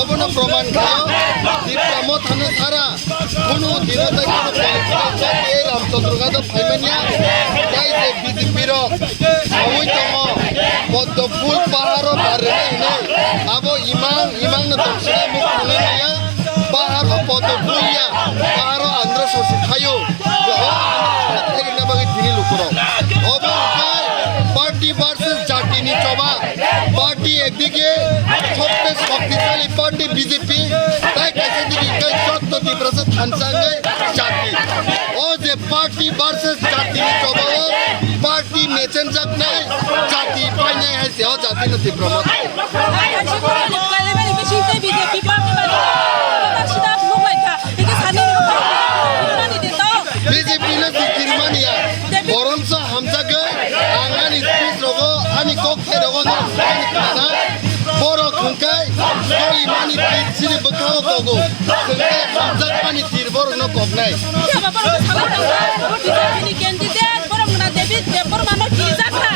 어버는 প্রমাণ খায় দিপ্রামো থানে সারা কোনো দিনতে কোনো পলিটিক্যাল পার্টি রামচন্দ্রগাদ ফাইমানিয়া তাই যে বিজেপির ওই দङ পদ্মফুল পাহাড় বারনে আবো ইমাং না দংশনা মুখ খুলেনায়া পাহাড় পদ্মফুলিয়া পাহাড় আন্ধ্র সরসি খায়ো এরিনা বাকি দিনি লুকুর অবো পার্টি ভার্সেস জাতিনি চবা পার্টি একদিকে সবচেয়ে শক্তিশালী পার্টি বিজেপি তাই কাছে দিকে 14% থানসাঙ্গে জাতি ও যে পার্টি ভার্সেস জাতিনি চবা পার্টি মেচেন যাক নাই জাতি পাইনাই হাইছে ও জাতি নতি প্রমাণ বিজেপি না তিরমানিয়া বরংস হামজাগে আঙ্গানি স্পিচ রগো আনি ককতে রগো আনি কানা বড় খুনকাই গলি মানি তিরছিনি বখাও কগো খুনকাই হামজাগ মানি তির বড় ন কগনাই ক্যান্ডিডেট বড় মনা দেবী দেবর মানো কি জাখা